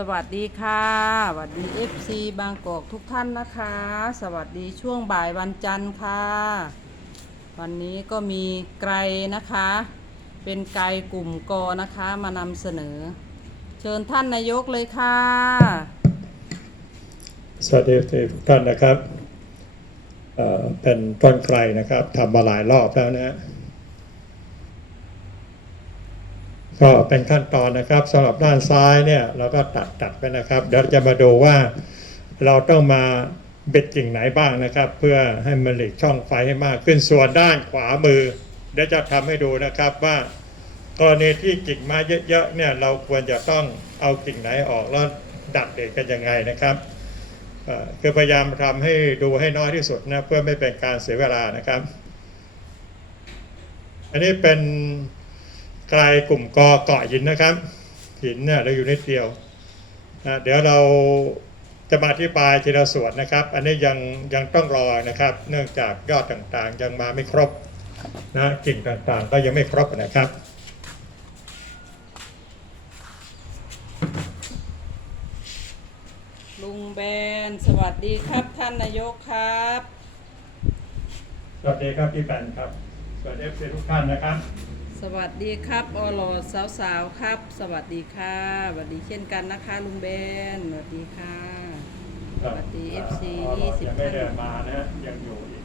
สวัสดีค่ะสวัสดี FC บางกอกทุกท่านนะคะ สวัสดีช่วงบ่ายวันจันทร์ค่ะ วันนี้ก็มีไกลนะคะ เป็นไกลกลุ่มกอนะคะมานำเสนอ เชิญท่านนายกเลยค่ะ สวัสดีทุกท่านนะครับเเป็นต้นไกลนะครับทำมาหลายรอบแล้วนะฮะ ก็เป็นขั้นตอนนะครับสำหรับด้านซ้ายเนี่ยเราก็ตัดตัดไปนะครับ เดี๋ยวจะมาดูว่าเราต้องมาเบ็ดกิ่งไหนบ้างนะครับ เพื่อให้มันหลีกช่องไฟให้มากขึ้นส่วนด้านขวามือ เดี๋ยวจะทำให้ดูนะครับว่ากรณีที่กิ่งไม้เยอะๆเนี่ยเราควรจะต้องเอากิ่งไหนออกแล้วดัดเด็ดกันยังไงนะครับคือพยายามทำให้ดูให้น้อยที่สุดนะเพื่อไม่เป็นการเสียเวลานะครับ อันนี้เป็น กลายกลุ่มกอเกาะหินนะครับหินเนี่ยเราอยู่นิดเดียวนะเดี๋ยวเราจะมาอธิบายทีละส่วนนะครับ อันนี้ยังยังต้องรอนะครับ เนื่องจากยอดต่างๆ ยังมาไม่ครบนะกิ่งต่างๆ ก็ยังไม่ครบนะครับลุงแบนสวัสดีครับท่านนายกครับ สวัสดีครับพี่แปนครับ สวัสดีทุกท่านนะครับ สวัสดีครับอหลอดสาวๆครับ สวัสดีค่ะสวัสดีเช่นกันนะคะ ลุงแบนสวัสดีค่ะสวัสดี FC 20ยังไม่ท่านเดินมานะฮะยังอยู่อีก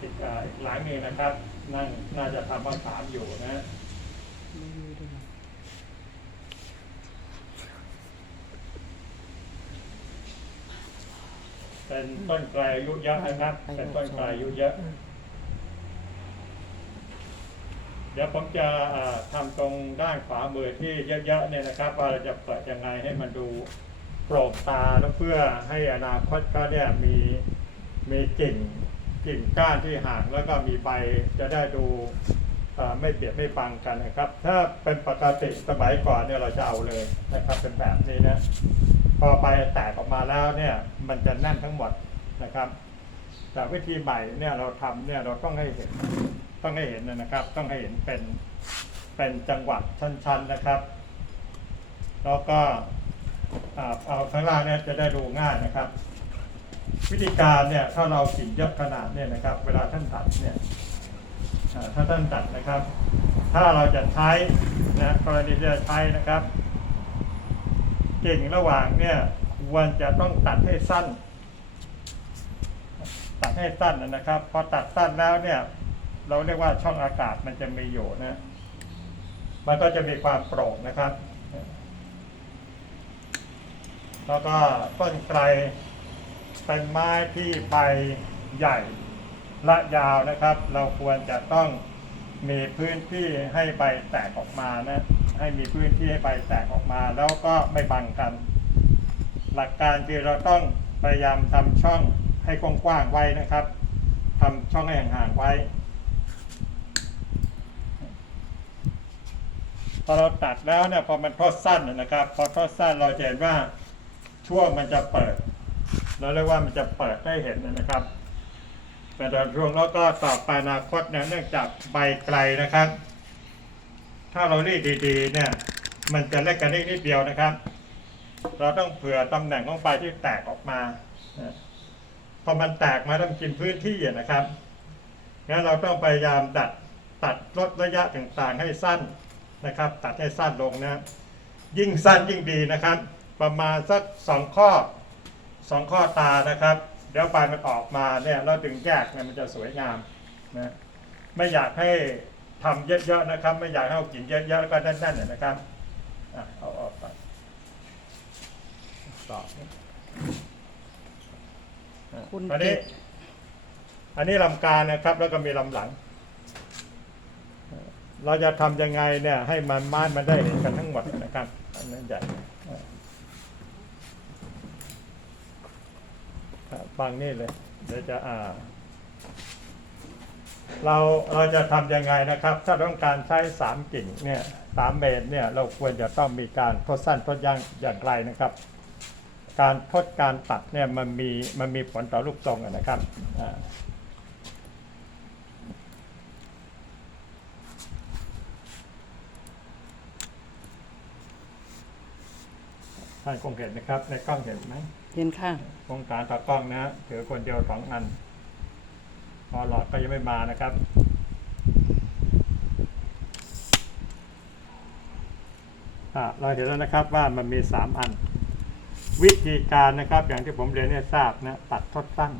อีกอ่าอีกหลังหนึงนะครับ นั่งน่าจะทำวัดสามอยู่นะฮะเป็นต้นไกลอายุเยอะนะครับ เป็นต้นไกลอายุเยอะ เดี๋ยวผมจะอ่าทำตรงด้านขวามือที่เยอะๆเนี่ยนะครับ ว่าเราจะเปิดยังไงให้มันดูโปร่งตาแล้วเพื่อให้อนาคตก็เนี่ยมีมีกิ่งกิ่งก้านที่ห่างแล้วก็มีใบจะได้ดูไม่เบียดไม่บังกันนะครับ ถ้าเป็นปกติสมัยก่อนเนี่ยเราจะเอาเลยนะครับเป็นแบบนี้นะพอใบแตกออกมาแล้วเนี่ยมันจะแน่นทั้งหมดนะครับ แต่วิธีใหม่เนี่ยเราทำเนี่ยเราต้องให้เห็น ต้องให้เห็นนะครับ ต้องให้เห็นเป็นเป็นจังหวัดชั้นๆนะครับ แล้วก็เอาข้างล่างเนี่ยจะได้ดูง่ายนะครับ วิธีการเนี่ยถ้าเรากิ่งเยอะขนาดเนี่ยนะครับ เวลาท่านตัดเนี่ยถ้าท่านตัดนะครับ ถ้าเราจะใช้นะกรณีจะใช้นะครับกิ่งระหว่างเนี่ยควรจะต้องตัดให้สั้น ตัดให้สั้นนะครับ พอตัดสั้นแล้วเนี่ย เราเรียกว่าช่องอากาศมันจะมีอยู่นะ มันก็จะมีความโปร่งนะครับ แล้วก็ต้นไกรเป็นไม้ที่ใบใหญ่และยาวนะครับ เราควรจะต้องมีพื้นที่ให้ใบแตกออกมานะ ให้มีพื้นที่ให้ใบแตกออกมา แล้วก็ไม่บังกัน หลักการคือเราต้องพยายามทำช่องให้กว้างๆไว้นะครับทำช่องให้ห่างๆไว้ พอเราตัดแล้วเนี่ยพอมันทอดสั้นนะครับ พอทอดสั้นเราจะเห็นว่าช่วงมันจะเปิด เราเรียกว่ามันจะเปิดได้เห็นนะครับเป็นช่วงแล้วก็ต่อไปอนาคตเนี่ยเนื่องจากใบไกลนะครับ ถ้าเรารีดดีๆ เนี่ยมันจะเล็กกันนิดนิดเดียวนะครับ เราต้องเผื่อตำแหน่งของใบที่แตกออกมาพอมันแตกมาต้องกินพื้นที่นะครับงั้นเราต้องพยายามดัดตัดลดระยะต่างๆให้สั้น นะครับ ตัดให้สั้นลงนะ ยิ่งสั้นยิ่งดีนะครับ ประมาณสักสองข้อสองข้อตานะครับ เดี๋ยวใบมันออกมาเนี่ยเราถึงแยกเนี่ยมันจะสวยงามนะไม่อยากให้ทำเยอะๆนะครับ ไม่อยากให้เอากิ่งเยอะๆแล้วก็แน่นๆเนี่ยนะครับอะเอาออกไปต่ออะคุณอันนี้เกศอันนี้ลำกลารนะครับ แล้วก็มีลำหลัง เราจะทำยังไงเนี่ยให้มันมานมันได้เห็นกันทั้งหมดนะครับอันนั้นใหญ่ฟังนี่เลยเดี๋ยวจะอ่าเราเราจะทำยังไงนะครับ ถ้าต้องการใช้สามกิ่งเนี่ยสามเมตรเนี่ยเราควรจะต้องมีการทดสั้นทดยางอย่างไรนะครับ การทดการตัดเนี่ยมันมีมันมีผลต่อรูปทรงนะครับ ท่านคงเห็นนะครับ ในกล้องเห็นไหมเห็นค่ะวงการตากล้องนะฮะถือคนเดียวสองอัน พอหลอดก็ยังไม่มานะครับอะเราเห็นแล้วนะครับว่ามันมีสามอัน วิธีการนะครับ อย่างที่ผมเรียนให้ทราบนะตัดทดสั้น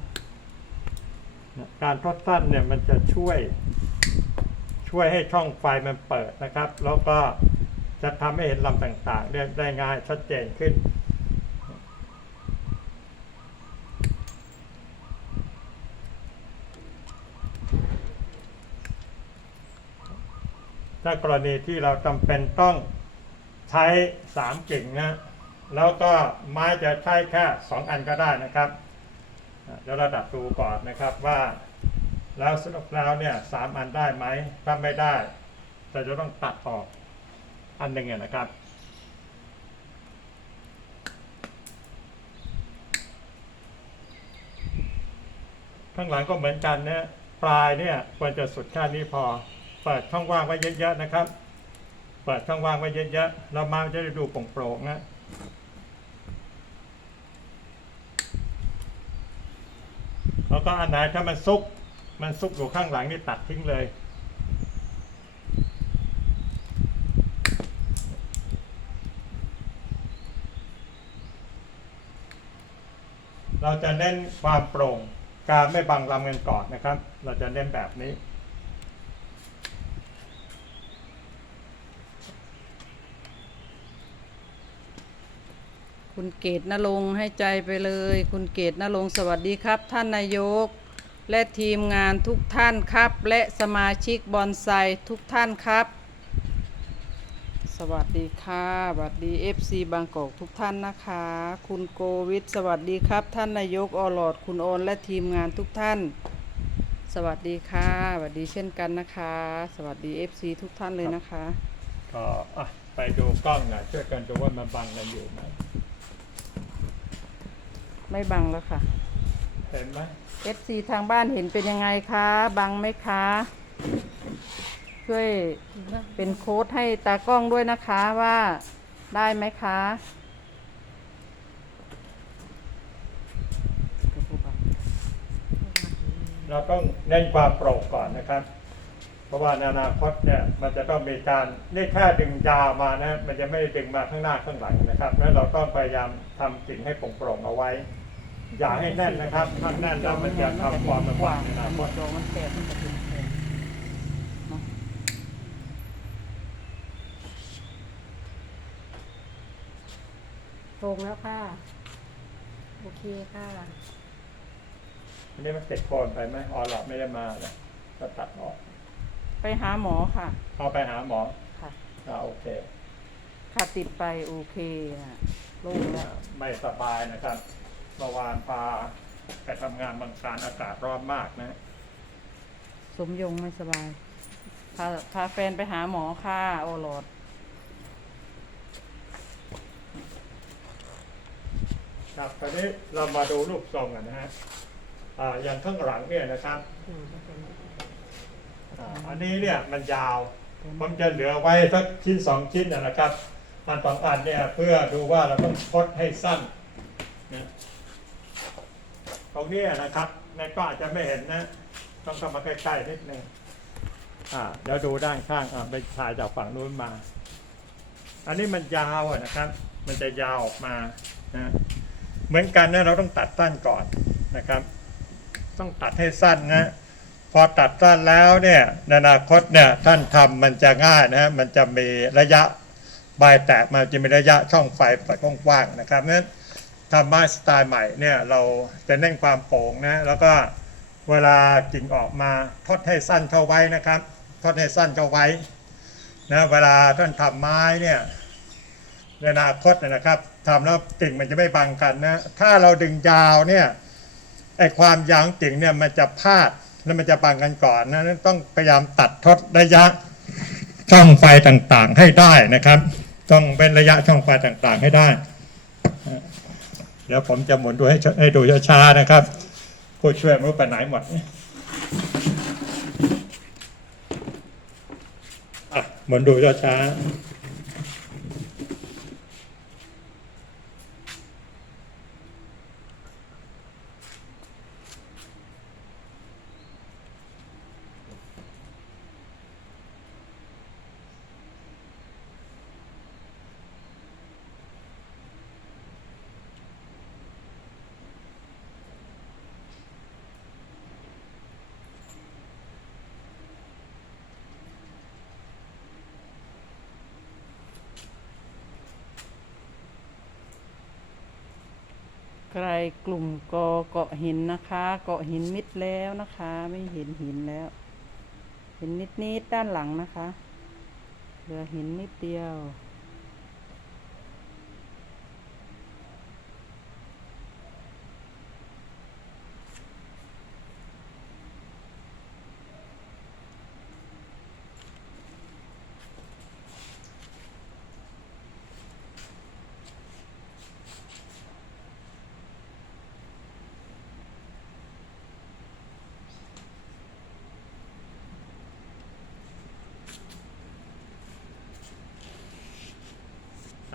นะการทดสั้นเนี่ยมันจะช่วย ช่วยให้ช่องไฟมันเปิดนะครับ แล้วก็ จะทำให้เห็นลำต่างๆได้ได้ง่ายชัดเจนขึ้น ถ้ากรณีที่เราจำเป็นต้องใช้สามกิ่งนะแล้วก็ไม้จะใช้แค่สองอันก็ได้นะครับเดี๋ยวเราดัดดูก่อนนะครับว่าแล้วสรุปแล้วเนี่ยสามอันได้ไหมถ้าไม่ได้เราจะต้องตัดออก อันหนึ่งนะครับ ข้างหลังก็เหมือนกันนะปลายเนี่ยควรจะสุดแค่นี้พอ เปิดช่องว่างไว้เยอะๆนะครับ เปิดช่องว่างไว้เยอะๆแล้วม้มันจะได้ดูโปร่งๆนะแล้วก็อันไหนถ้ามันซุก มันซุกอยู่ข้างหลังนี่ตัดทิ้งเลย เราจะเน้นความโปร่ง การไม่บังลำกันก่อนนะครับ เราจะเน้นแบบนี้ คุณเกตนรงค์ให้ใจไปเลย คุณเกตนรงค์สวัสดีครับ ท่านนายก และทีมงานทุกท่านครับ และสมาชิกบอนไซทุกท่านครับ สวัสดีค่ะสวัสดี FC บางกอกทุกท่านนะคะ คุณโกวิทสวัสดีครับ ท่านนายกออลอดคุณโอนและทีมงานทุกท่าน สวัสดีค่ะสวัสดีเช่นกันนะคะ สวัสดี FC ทุกท่านเลยนะคะ ก็อะไปดูกล้องหน่อยช่วยกันดูว่ามันบังกันอยู่ไหมไม่บังแล้วค่ะ เห็นไหม FC ทางบ้านเห็นเป็นยังไงคะ บังไหมคะ ช่วยเป็นโค้ดให้ตากล้องด้วยนะคะว่าได้ไหมคะเราต้องเน้นความโปร่งก่อนนะครับ เพราะว่าในอนาคตเนี่ยมันจะต้องมีการนี่แค่ดึงยาวมานะมันจะไม่ดึงมาข้างหน้าข้างหลังนะครับแล้วเราต้องพยายามทำสิ่งให้โปร่งๆเอาไว้ อย่าให้แน่นนะครับถ้าแน่นแล้วมันจะทำความลำบากในอนาคต ดอกมันแตกมันจะเป็นแผลเนาะตร งแล้วค่ะ โอเคค่ะอันนี้มันติดโคนไปไหมอ๋อหลอดไม่ได้มาเลยก็ตัดออกไปหาหมอค่ะ เอาไปหาหมอค่ะ อ่าโอเคค่ะติดไปโอเคนะโล่งแล้ว ไม่สบายนะครับเมื่อวานพาไปทำงานบางการอากาศร้อนมากนะ สมยงไม่สบาย พาพาแฟนไปหาหมอค่ะ โอรอ ครับตอนนี้เรามาดูรูปทรงกันนะฮะอ่าอย่างข้างหลังเนี่ยนะครับอ่าอันนี้เนี่ยมันยาว ผมจะเหลือไว้สักชิ้นสองชิ้นนะนะครับอันสองอันเนี่ยเพื่อดูว่าเราต้องพดให้สั้นนะตรงนี้นะครับในก็อาจจะไม่เห็นนะ ต้องเข้ามาใกล้ๆนิดนึงอ่าเดี๋ยวดูด้านข้างอ่าไปถ่ายจากฝั่งนู้นมา อันนี้มันยาวอะนะครับ มันจะยาวออกมานะ เหมือนกันนะเราต้องตัดสั้นก่อนนะครับ ต้องตัดให้สั้นนะพอตัดสั้นแล้วเนี่ยในอนาคตเนี่ยท่านทำมันจะง่ายนะฮะมันจะมีระยะใบแตกมันจะมีระยะช่องไฟเปิดกว้างๆนะครับนั้นทำไม้สไตล์ใหม่เนี่ยเราจะเน้นความโปร่งนะแล้วก็เวลากิ่งออกมาทดให้สั้นเข้าไว้นะครับทดให้สั้นเข้าไว้นะเวลาท่านทำไม้เนี่ยในอนาคตเนยนะครับ ทำแล้วกิ่งมันจะไม่บังกันนะ ถ้าเราดึงยาวเนี่ยไอความยาวของกิ่งเนี่ยมันจะพาดแล้วมันจะบังกันก่อนนะต้องพยายามตัดทดระยะช่องไฟต่างๆให้ได้นะครับ ต้องเป็นระยะช่องไฟต่างๆให้ได้ เดี๋ยวผมจะหมุนดูให้ให้ดูช้าๆนะครับผู้ช่วยไม่รู้ไปไหนหมดอะหมุนดูช้าๆ ไกลกลุ่มกอเกาะ หินนะคะ เกาะหินมิดแล้วนะคะ ไม่เห็นหินแล้ว เห็นนิดๆด้านหลังนะคะ เหลือหินนิดเดียว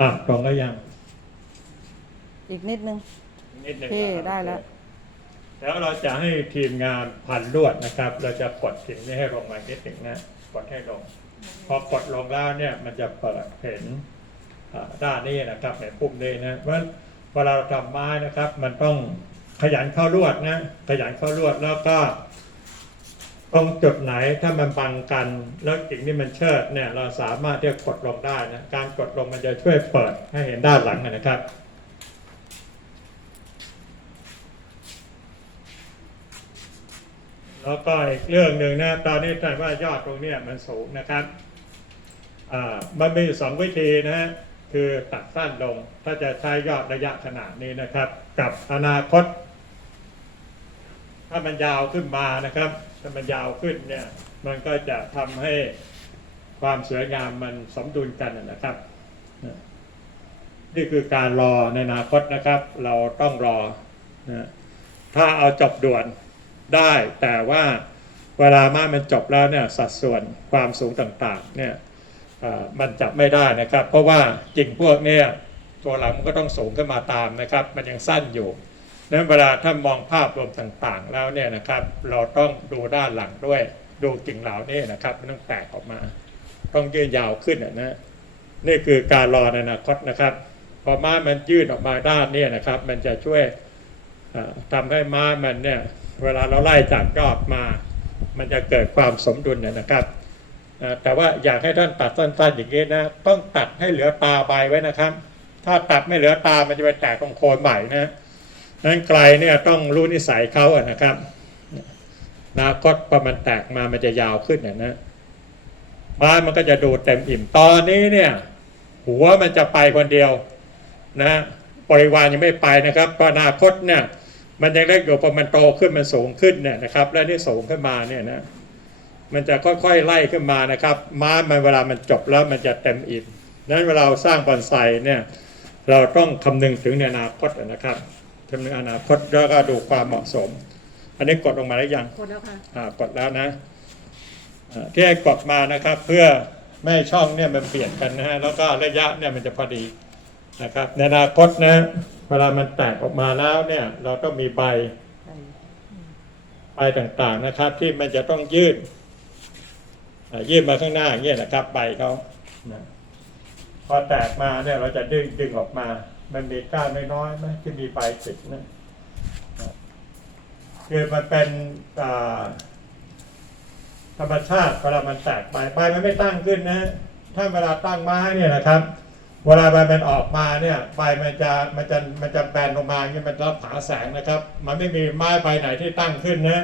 อะตรงก็ยังอีกนิดนึง นิดหนึงโอเคนะครับได้แล้ว แล้วเราจะให้ทีมงานพันลวดนะครับ เราจะกดสิ่งนี้ให้ลงมานิดหนึ่งนะกดให้ลง พอกดลงแล้วเนี่ยมันจะเปิดเห็นอ่าด้านนี้นะครับในปุ่มนี้นะเพราะฉะนั้นเวลาเราทำไม้นะครับ มันต้องขยันเข้าลวดนะขยันเข้าลวดแล้วก็ ตรงจุดไหนถ้ามันบังกัน แล้วกิ่งนี่มันเชิดเนี่ยเราสามารถที่จะกดลงได้นะการกดลงมันจะช่วยเปิดให้เห็นด้านหลังนะครับแล้วก็อีกเรื่องหนึ่งนะตอนนี้ท่านว่ายอดตรงนี้มันสูงนะครับอ่ามันมีสองวิธีนะฮะคือตัดสั้นลงถ้าจะใช้ยอดระยะขนาดนี้นะครับ กับอนาคต ถ้ามันยาวขึ้นมานะครับ ถ้ามันยาวขึ้นเนี่ยมันก็จะทำให้ความสวยงามมันสมดุลกันนะครับ นี่คือการรอในอนาคตนะครับ เราต้องรอนะถ้าเอาจบด่วนได้แต่ว่าเวลามามันจบแล้วเนี่ยสัดส่วนความสูงต่างๆเนี่ยมันจับไม่ได้นะครับ เพราะว่ากิ่งพวกเนี้ตัวหลังมันก็ต้องสูงขึ้นมาตามนะครับ มันยังสั้นอยู่ นั้นเวลาถ้ามองภาพรวมต่างๆ แล้วเนี่ยนะครับ เราต้องดูด้านหลังด้วย ดูกิ่งเหล่านี้นะครับมันต้องแตกออกมา ต้องยืนยาวขึ้นนะนี่คือการรอในอนาคตนะครับพอม้ามันยื่นออกมาด้านนี้นะครับ มันจะช่วยเอ่อทำให้ม้ามันเนี่ยเวลาเราไล่จากยอดมา มันจะเกิดความสมดุลเนี่ยนะครับแต่ว่าอยากให้ท่านตัดสั้นๆอย่างนี้นะต้องตัดให้เหลือตาใบไว้นะครับ ถ้าตัดไม่เหลือตามันจะไปแตกตรงโคนใหม่นะ นั้นไกลเนี่ยต้องรู้นิสัยเขาอะนะครับนาคตพอมันแตกมามันจะยาวขึ้นเนี่ยนะไม้มันก็จะดูเต็มอิ่มตอนนี้เนี่ย หัวมันจะไปคนเดียวนะบริวารยังไม่ไปนะครับก็อนาคตเนี่ย มันยังเล็กอยู่พอมันโตขึ้นมันสูงขึ้นเนี่ยนะครับ และนี่สูงขึ้นมาเนี่ยนะมันจะค่อยๆไล่ขึ้นมานะครับ ม้ามันเวลามันจบแล้วมันจะเต็มอิ่มนั้นเวลาเราสร้างบอนไซเนี่ยเราต้องคำนึงถึงในอนาคตนะครับ คำนึงอนาคตแล้วก็ดูความเหมาะสม อันนี้กดลงมาแล้วยังกดแล้วค่ะอ่ากดแล้วนะอ่าที่ให้กดมานะครับ เพื่อไม่ให้ช่องเนี่ยมันเปลี่ยนกันนะฮะแล้วก็ระยะเนี่ยมันจะพอดีนะครับ ในอนาคตนะเวลามันแตกออกมาแล้วเนี่ยเราต้องมีใบใบต่างๆนะครับ ที่มันจะต้องยืดอ่ายืดมาข้างหน้าอย่างเงี้ยนะครับใบเขานะพอแตกมาเนี่ยเราจะดึงดึงออกมา มันมีก้านน้อยๆไหมที่มีใบติดนะคือมันเป็นธรรมชาติเวลามันแตกใบใบมันไม่ตั้งขึ้นนะ ถ้าเวลาตั้งม้เนี่ยนะครับ เวลาใบมันออกมาเนี่ยใบมันจะมันจะมันจะแบนลงมาอย่างเงี้ยมันรับหาแสงนะครับ มันไม่มีไม้ใบไหนที่ตั้งขึ้นนะ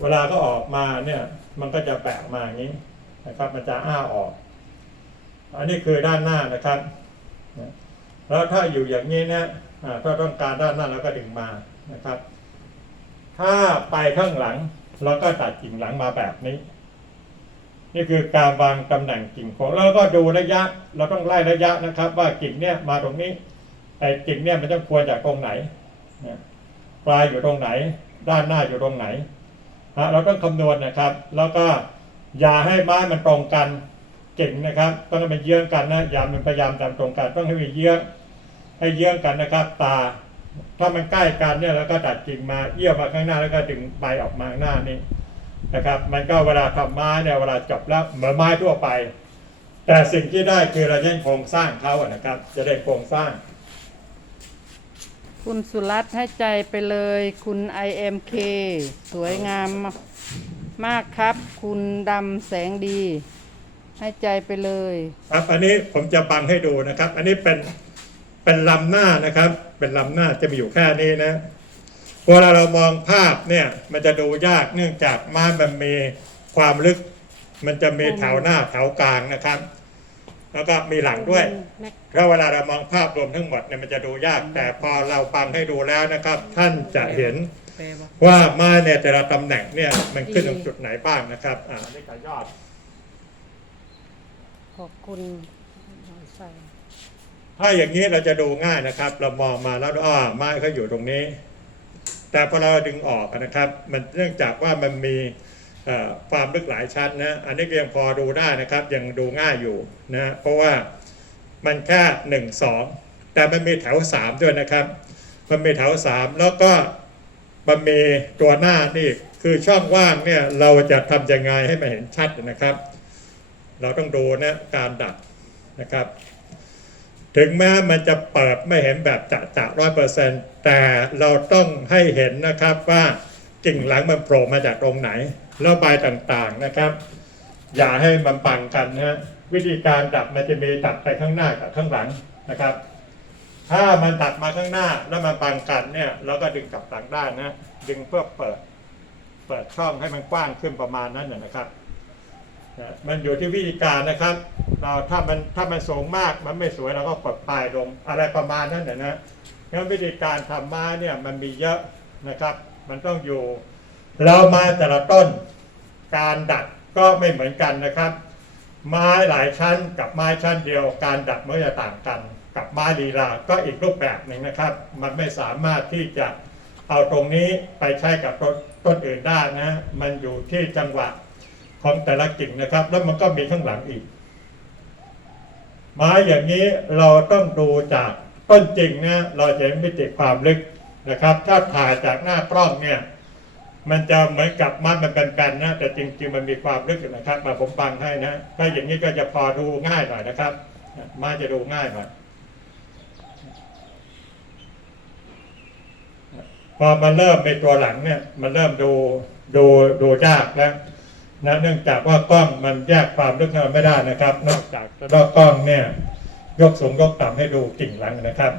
เวลาก็ออกมาเนี่ย มันก็จะแบกมาอย่างนี้นะครับ มันจะอ้าออก อันนี้คือด้านหน้านะครับ แล้วถ้าอยู่อย่างนี้นะอ่าถ้าต้องการด้านหน้าเราก็ดึงมานะครับ ถ้าไปข้างหลังเราก็ตัดกิ่งหลังมาแบบนี้ นี่คือการวางตำแหน่งกิ่งโค้งแล้วก็ดูระยะ เราต้องไล่ระยะนะครับ ว่ากิ่งเนี่ยมาตรงนี้ไอ้กิ่งเนี่ยมันต้องควรจากตรงไหนนะปลายอยู่ตรงไหน ด้านหน้าอยู่ตรงไหนนะเราต้องคำนวณนะครับ แล้วก็อย่าให้ไม้มันตรงกัน ก่งนะครับ ต้องให้มันเยื้องกันนะยามันพยายามตามตรงกันต้องให้มันเยื้องให้เยื้องกันนะครับ ตา ถ้ามันใกล้กันเนี่ยเราก็ตัดกิ่งมาเอี้ยวมาข้างหน้าแล้วก็ดึงใบออกมาข้างหน้านี่นะครับ มันก็เวลาทำไม้เนี่ยเวลาจบแล้วเหมือนไม้ทั่วไป แต่สิ่งที่ได้คือเราจะได้โครงสร้างเขาอะนะครับ จะได้โครงสร้าง คุณสุรัตน์ให้ใจไปเลย คุณ IMK สวยงามมากครับ คุณดำแสงดี ให้ใจไปเลย ครับอันนี้ผมจะบังให้ดูนะครับ อันนี้เป็นเป็นลำหน้านะครับ เป็นเป็นลำหน้าจะมีอยู่แค่นี้นะเวลาเรามองภาพเนี่ยมันจะดูยากเนื่องจากไม้มันมีความลึก มันจะมีแถวหน้าแถวกลางนะครับ แล้วก็มีหลังด้วยแล้วเวลาเรามองภาพรวมทั้งหมดเนี่ยมันจะดูยาก แต่พอเราฟังให้ดูแล้วนะครับ ท่านจะเห็นแปลว่าว่าไม้ในแต่ละตำแหน่งเนี่ยมันขึ้นตรงจุดไหนบ้างนะครับอ่านี่ก็ยอด ขอบคุณใส่ถ้าอย่างนี้เราจะดูง่ายนะครับ เรามองมาแล้วอ้อไม้เขาอยู่ตรงนี้ แต่พอเราดึงออกนะครับ มันเนื่องจากว่ามันมีความลึกหลายชั้นนะอันนี้ยังพอดูได้นะครับ ยังดูง่ายอยู่นะเพราะว่ามันแค่หนึ่งสองแต่มันมีแถวสามด้วยนะครับ มันมีแถวสามแล้วก็มันมีตัวหน้านี่คือช่องว่างเนี่ยเราจะทำยังไงให้มันเห็นชัดนะครับ เราต้องดูนะการดัดนะครับ ถึงแม้มันจะเปิดไม่เห็นแบบจะจะร้อยเปอร์เซ็นต์แต่เราต้องให้เห็นนะครับว่ากิ่งหลังมันโผล่มาจากตรงไหนแล้วใบต่างๆนะครับ อย่าให้มันปังกันนะวิธีการดัดมันจะมีดัดไปข้างหน้ากับข้างหลังนะครับ ถ้ามันตัดมาข้างหน้าแล้วมันปังกันเนี่ยเราก็ดึงกลับหลังได้นะดึงเพื่อเปิด เปิดช่องให้มันกว้างขึ้นประมาณนั้นนะครับ มันอยู่ที่วิธีการนะครับ เราถ้ามันถ้ามันสูงมากมันไม่สวยเราก็กดปลายลงอะไรประมาณนั้นนะนะงั้นวิธีการทำไม้เนี่ยมันมีเยอะนะครับ มันต้องอยู่ เราม้แต่ละต้นการดัดก็ไม่เหมือนกันนะครับ ไม้หลายชั้นกับไม้ชั้นเดียว การดัดมันจะต่างกัน กับไม้ลีลาก็อีกรูปแบบหนึ่งนะครับ มันไม่สามารถที่จะเอาตรงนี้ไปใช้กับต้นต้นอื่นได้นะ มันอยู่ที่จังหวะ ของแต่ละกิ่งนะครับ แล้วมันก็มีข้างหลังอีก ไม้อย่างนี้เราต้องดูจากต้นจริงนะเราจะเห็นมิติความลึกนะครับ ถ้าถ่ายจากหน้ากล้องเนี่ย มันจะเหมือนกับม้มันเป็นแบนๆนะ แต่จริง ๆ มันมีความลึกนะครับ มาผมบังให้นะถ้าอย่างนี้ก็จะพอดูง่ายหน่อยนะครับไม้จะดูง่ายหน่อยพอมาเริ่มในตัวหลังเนี่ย มันเริ่มดูดูดูยากแล้ว นะเนื่องจากว่ากล้องมันแยกความลึกให้มันไม่ได้นะครับ นอกจากว่ากล้องเนี่ยยกสูงยกต่ำให้ดูกิ่งหลังนะครับ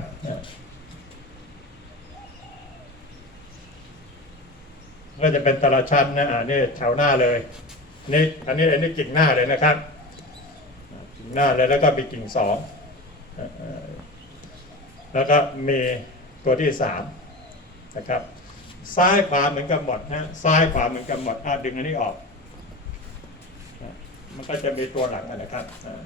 ก็จะเป็นตละชั้นนะอ่านี่แถวหน้าเลยนี่อันนี้อันนี้กิ่งหน้าเลยนะครับกิ่งหน้าเลยแล้วก็มีกิ่งสองแล้วก็มีตัวที่สามนะครับ ซ้ายขวาเหมือนกันหมดนะซ้ายขวาเหมือนกันหมดอะดึงอันนี้ออก มันก็จะมีตัวหลังนะครับอ่า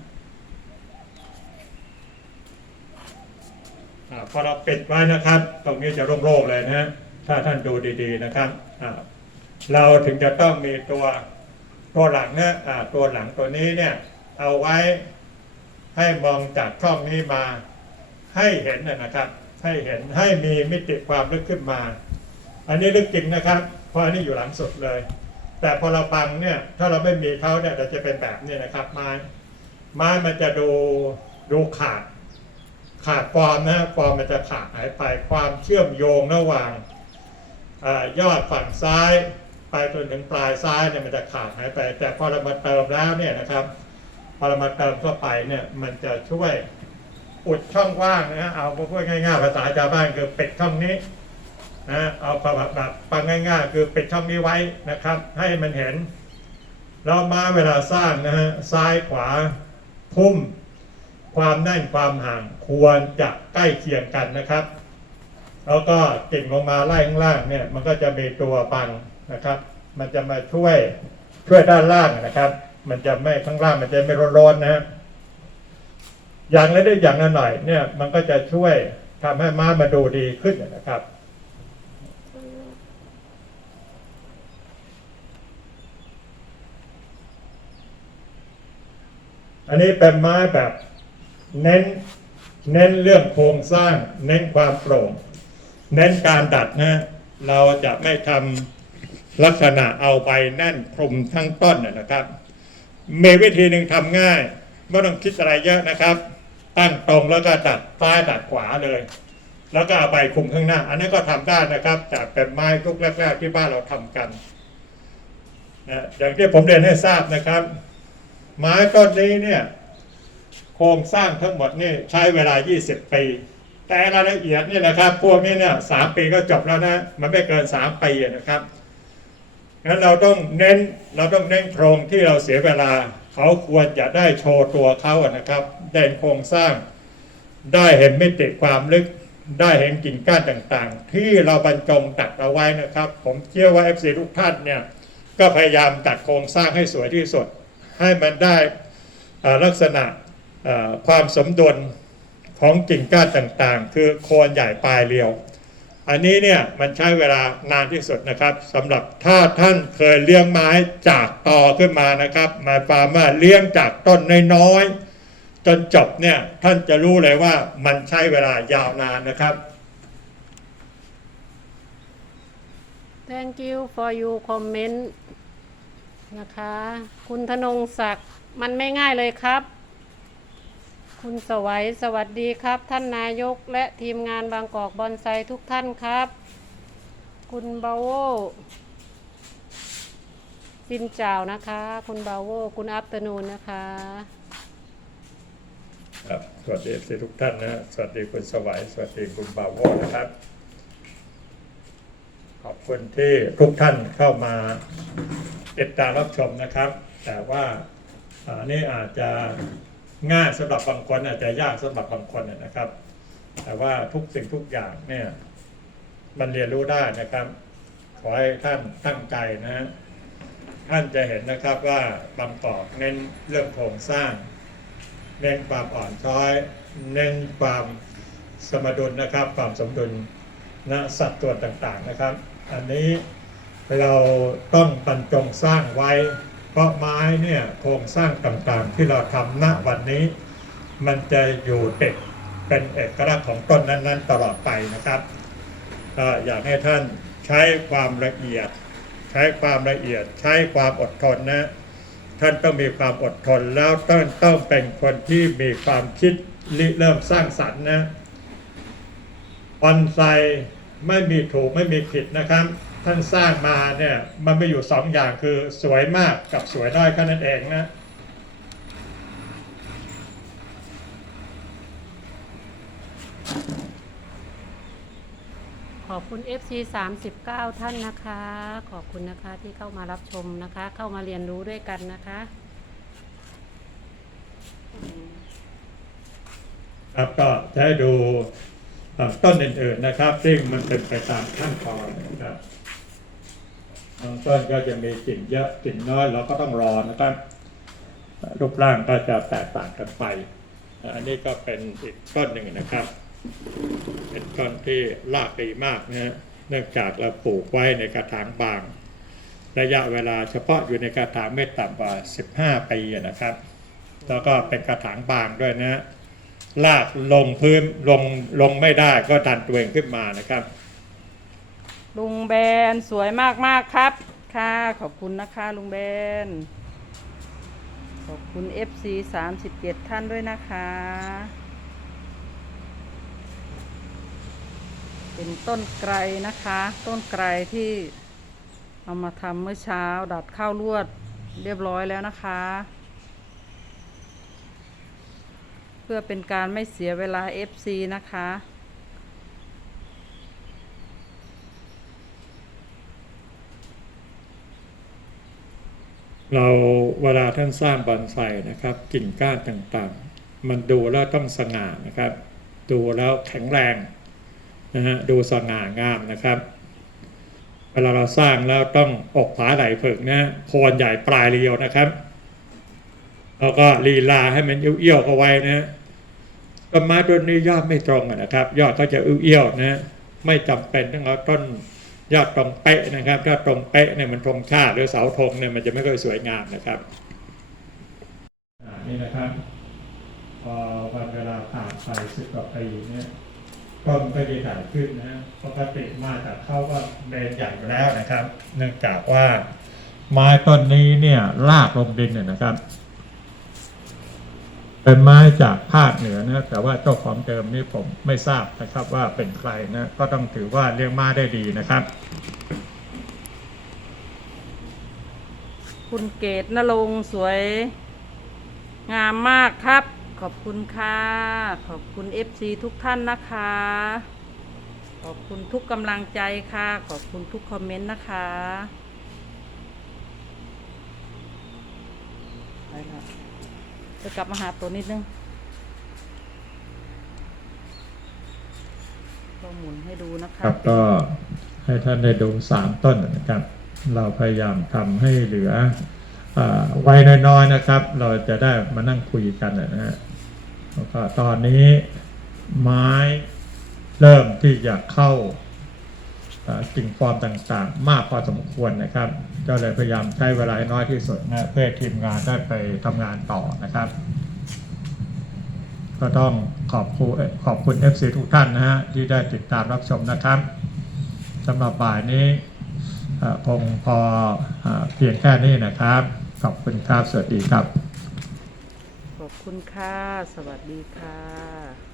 อ่าพอเราปิดไว้นะครับ ตรงนี้จะโล่งๆเลยนะถ้าท่านดูดีๆนะครับเราถึงจะต้องมีตัวตัวหลังนะอ่าตัวหลังตัวนี้เนี่ย เอาไว้ให้มองจากช่องนี้มา ให้เห็นนะครับ ให้เห็นให้มีมิติความลึกขึ้นมา อันนี้ลึกจริงนะครับ เพราะอันนี้อยู่หลังสุดเลย แต่พอเราบังเนี่ยถ้าเราไม่มีเขาเนี่ยเราจะเป็นแบบนี้นะครับไม้ไม้มันจะดูดูขาด ขาดฟอร์มนะฮะฟอร์มมันจะขาดหายไปความเชื่อมโยงระหว่างอยอดฝั่งซ้าย ไปจนถึงปลายซ้ายเนี่ยมันจะขาดหายไป แต่พอเรามาเติมแล้วเนี่ยนะครับ พอเรามาเติมเข้าไปเนี่ยมันจะช่วยอุดช่องว่างนะฮะเอาพูดง่ายๆภาษาชาวบ้านคือปิดช่องนี้ นะเอาแบบแบบฟังง่าย ๆ คือปิดช่องนี้ไว้นะครับ ให้มันเห็น เรามาเวลาสร้างนะฮะซ้ายขวาพุ่ม ความแน่นความห่างควรจะใกล้เคียงกันนะครับ แล้วก็กิ่งลงมาไล่ข้างล่างเนี่ยมันก็จะมีตัวบังนะครับ มันจะมาช่วยช่วยด้านล่างนะครับ มันจะไม่ข้างล่างมันจะไม่ร้อนๆนะฮะอย่างละได้อย่างละหน่อยเนี่ยมันก็จะช่วยทำให้ม้ามาดูดีขึ้นนะครับ อันนี้เป็นไม้แบบเน้นเน้นเรื่องโครงสร้าง เน้นความโปร่ง เน้นการดัดนะ เราจะไม่ทำลักษณะเอาไปแน่นคลุมทั้งต้นนะครับ มีวิธีหนึ่งทำง่ายไม่ต้องคิดอะไรเยอะนะครับ ตั้งตรงแล้วก็ดัดซ้ายดัดขวาเลย แล้วก็เอาใบคลุมข้างหน้า อันนี้ก็ทำได้นะครับจากเป็นไม้ทุกแรก ๆ ที่บ้านเราทำกันนะอย่างที่ผมเรียนให้ทราบนะครับ ไม้ต้นนี้เนี่ยโครงสร้างทั้งหมดนี่ใช้เวลา 20 ปี แต่รายละเอียดเนี่ยนะครับพวกนี้เนี่ยสามปีก็จบแล้วนะ มันไม่เกินสามปีนะครับงั้นเราต้องเน้นเราต้องเน้นโครงที่เราเสียเวลา เขาควรจะได้โชว์ตัวเขาอะนะครับได้โครงสร้าง ได้เห็นมิติความลึก ได้เห็นกิ่งก้านต่างๆ ที่เราบรรจงตัดเอาไว้นะครับ ผมเชื่อว่า FC ทุกท่านเนี่ยก็พยายามตัดโครงสร้างให้สวยที่สุด ให้มันได้ลักษณะความสมดุลของกิ่งก้านต่างๆ คือโคนใหญ่ปลายเรียว อันนี้เนี่ยมันใช้เวลานานที่สุดนะครับสำหรับถ้าท่านเคยเลี้ยงไม้จากตอขึ้นมานะครับหมายความว่าเลี้ยงจากต้นน้อยๆจนจบเนี่ยท่านจะรู้เลยว่ามันใช้เวลายาวนานนะครับ thank you for your comment นะคะ คุณธนงศักดิ์มันไม่ง่ายเลยครับ คุณสวัยสวัสดีครับ ท่านนายกและทีมงานบางกอกบอนไซทุกท่านครับ คุณบาโวจินเจ้านะคะ คุณบาโวคุณอัปตนูนนะคะครับสวัสดีทุกท่านนะสวัสดีคุณสวัยสวัสดีคุณบาโวนะครับ ขอบคุณที่ทุกท่านเข้ามา ติดตามรับชมนะครับ แต่ว่าอ่านี่อาจจะง่ายสำหรับบางคนอาจจะยากสำหรับบางคนนะครับ แต่ว่าทุกสิ่งทุกอย่างเนี่ยมันเรียนรู้ได้นะครับ ขอให้ท่านตั้งใจนะฮะท่านจะเห็นนะครับว่าบางกอกเน้นเรื่องโครงสร้าง เน้นความอ่อนช้อย เน้นความสมดุลนะครับ ความสมดุลนะสัดส่วนต่างๆนะครับ อันนี้ เราต้องบรรจงสร้างไว้ เพราะไม้เนี่ยโครงสร้างต่างๆ ที่เราทำณวันนี้ มันจะอยู่ติดเป็นเอกลักษณ์ของต้นนั้นๆ ตลอดไปนะครับก็อยากให้ท่านใช้ความละเอียด ใช้ความละเอียด ใช้ความอดทนนะท่านต้องมีความอดทนแล้วต้องต้องเป็นคนที่มีความคิดริเริ่มสร้างสรรค์นะออนไซไม่มีถูกไม่มีผิดนะครับ ท่านสร้างมาเนี่ยมันไม่อยู่สองอย่างคือสวยมากกับสวยน้อยแค่นั้นเองนะขอบคุณ FC 39 ท่านนะคะ ขอบคุณนะคะที่เข้ามารับชมนะคะ เข้ามาเรียนรู้ด้วยกันนะคะครับก็จะให้ดูเอ่อต้นอื่นๆนะครับ ซึ่งมันเป็นไปตามขั้นตอนนะครับ บางต้นก็จะมีกิ่งเยอะกิ่งน้อยเราก็ต้องรอนะครับรูปร่างก็จะแตกต่างกันไป อันนี้ก็เป็นอีกต้นหนึ่งนะครับ เป็นต้นที่รากดีมากนะเนื่องจากเราปลูกไว้ในกระถางบาง ระยะเวลาเฉพาะอยู่ในกระถางไม่ต่ำกว่า 15 ปีนะครับ แล้วก็เป็นกระถางบางด้วยนะฮะลากลงพื้นลงลงไม่ได้ก็ดันตัวเองขึ้นมานะครับ ลุงแบนสวยมากมากๆครับ ค่ะขอบคุณนะคะลุงแบน ขอบคุณ FC 37 ท่านด้วยนะคะ เป็นต้นไกรนะคะ ต้นไกรที่เอามาทำเมื่อเช้าดัดข้าวลวดเรียบร้อยแล้วนะคะ เพื่อเป็นการไม่เสียเวลา FC นะคะ เราเวลาท่านสร้างบอนไซนะครับ กิ่งก้านต่างๆ มันดูแล้วต้องสง่านะครับ ดูแล้วแข็งแรงนะฮะดูสง่างามนะครับ เวลาเราสร้างแล้วต้องอกผาไหลเผิกนะโคนใหญ่ปลายเรียวนะครับแล้วก็ลีลาให้มันเอี้ยวๆเข้าไว้นะต้นไม้ต้นนี้ยอดไม่ตรงนะครับ ยอดก็จะเอี้ยวๆนะไม่จำเป็นต้องเอาต้น ยอดตรงเป๊ะนะครับถ้าตรงเป๊ะเนี่ยมันธงชาติหรือเสาธงเนี่ยมันจะไม่ค่อยสวยงามนะครับนี่นะครับ พอวันเวลาผ่านไปสิบกว่าปีเนี่ยต้นก็จะใหญ่ขึ้นนะปกติมาจากเข้าก็เบนใหญ่อยู่แล้วนะครับ เนื่องจากว่าไม้ต้นนี้เนี่ยลากลงดินเนี่ยนะครับ เป็นไม้จากภาคเหนือนะแต่ว่าเจ้าของเดิมนี่ผมไม่ทราบนะครับว่าเป็นใครนะก็ต้องถือว่าเลี้ยงม้าได้ดีนะครับ คุณเกตนรงสวย งามมากครับ ขอบคุณค่ะ ขอบคุณ FC ทุกท่านนะคะ ขอบคุณทุกกำลังใจค่ะ ขอบคุณทุกคอมเมนต์นะคะไปละ จะกลับมาหาตัวนิดนึงก็หมุนให้ดูนะคะครับก็ให้ท่านได้ดูสามต้นนะครับ เราพยายามทำให้เหลืออ่าไว้น้อยๆนะครับ เราจะได้มานั่งคุยกันนะฮะแล้วก็ตอนนี้ไม้เริ่มที่จะเข้า อ่ากิ่งฟอร์มต่างๆ มากพอสมควรนะครับ ก็เลยพยายามใช้เวลาน้อยที่สุดนะเพื่อทีมงานได้ไปทำงานต่อนะครับ ก็ต้องขอบคุณขอบคุณ FC ทุกท่านนะฮะที่ได้ติดตามรับชมนะครับสำหรับบ่ายนี้เอ่อคงพอเอ่อเพียงแค่นี้นะครับ ขอบคุณครับ สวัสดีครับ ขอบคุณค่ะ สวัสดีค่ะ